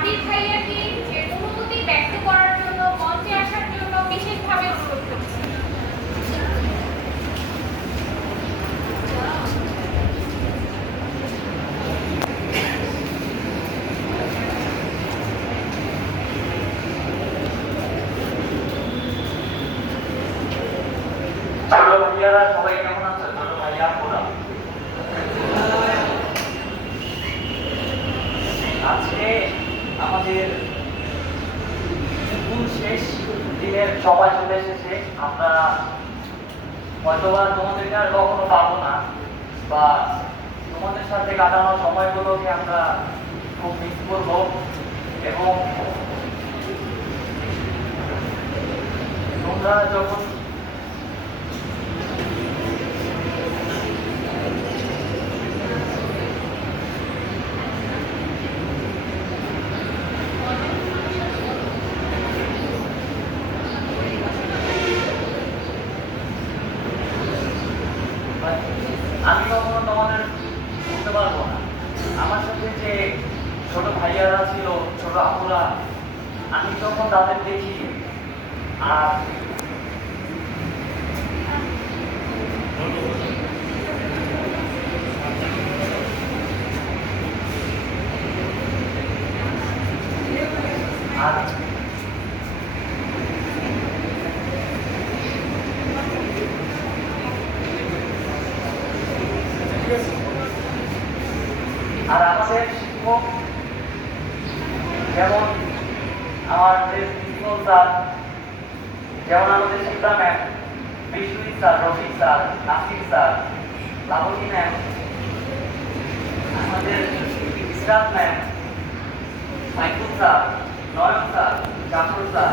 আবির ভাইয়াকে যে অনুভূতি ব্যক্ত করার জন্য মঞ্চে আসার জন্য বিশেষভাবে অনুরোধ করছি। ছোট ভাইয়ারা সবাই কেমন আছে? ছোট ভাইয়া পুরা আজকে আমাদের স্কুল শেষ দিনের সময় চলে এসেছে। আমরা হয়তোবা তোমাদেরকে আর কখনো পাবো না, বা তোমাদের সাথে কাটানো সময়গুলোকে আমরা খুব মিস করবো। এবং তোমরা যখন আমি কখনো তোমাদের বুঝতে পারবো না। আমার সাথে যে ছোট ভাইয়ারা ছিল, ছোট আপুরা, আমি যখন তাদের দেখি আর আর আর আমাদের শিক্ষক যেমন আমাদের প্রিন্সিপাল স্যার, যেমন আমাদের শিক্ষা ma'am, Biswajit sir, Rafiq sir, Nasir sir, Laboni ma'am, আমাদের Israt ma'am, Saiful sir, Nayan sir, Jafar sir,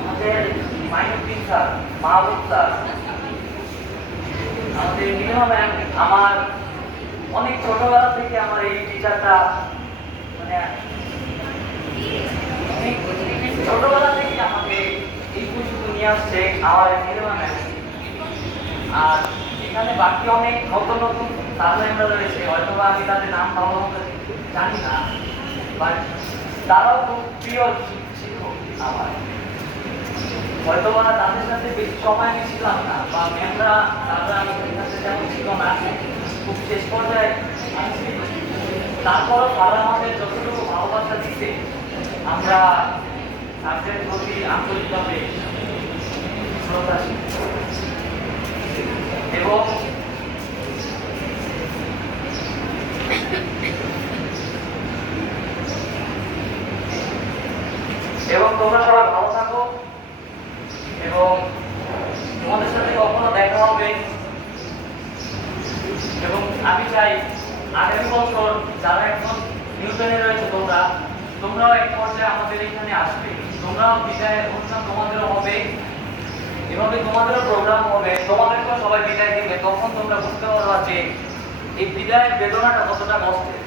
আমাদের মাইনুদ্দিন স্যার, মাহবুব স্যার, আমাদের নীলিমা ম্যাম। আমার অনেক ছোটবেলা থেকে আমার এই টিচারটা, মানে ছোটবেলা থেকে আমাকে এই পর্যন্ত নিয়ে আসছে আমার নীলিমা ম্যাম। আর এখানে বাকি অনেক নতুন নতুন স্যার ম্যামরা রয়েছে, হয়তো আমি তাদের নাম ভালো মতো জানি না, বাট তারাও খুব প্রিয় শিক্ষক আমার। হয়তো তাদের সাথে বেশি সময় আমি ছিলাম না, বা ম্যামরা তারা আমাদের কাছে তেমন ছিল না, খুব শেষ পর্যায়ে আসছি। তারপরও তারা আমাদের যতটুকু ভালোবাসা দিচ্ছে, আমরা তাদের প্রতি আন্তরিকভাবে শ্রদ্ধাশীল। এবং এবং তোমরা সবাই ভালো থাকো, এবং তোমাদের সাথে কখনো দেখা হবে। এবং আমি চাই আগামী বছর যারা এখন নিউটনে রয়েছে, তোমরাও এক পর্যায়ে আমাদের এখানে আসবে। তোমরাও বিদায়ের অনুষ্ঠান তোমাদেরও হবে, এভাবে তোমাদেরও প্রোগ্রাম হবে, তোমাদেরকেও সবাই বিদায় দিবে। তখন তোমরা বুঝতে পারবা যে এই বিদায়ের বেদনাটা কতটা কষ্টের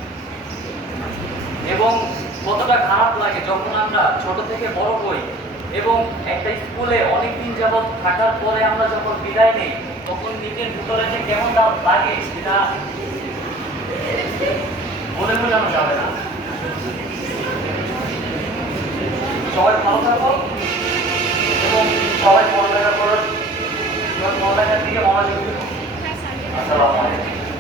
এবং কতটা খারাপ লাগে যখন আমরা ছোট থেকে বড় হই এবং একটা স্কুলে অনেকদিন যাবৎ থাকার পরে আমরা যখন বিদায় নেই, তখন নিজের ভিতরে যে কেমন লাগে সেটা বলে বোঝানো যাবে না। সবাই ভালো থাকো এবং সবাই পড়ালেখা করো, পড়ালেখার দিকে মনোযোগ দিও। আসসালামু আলাইকুম।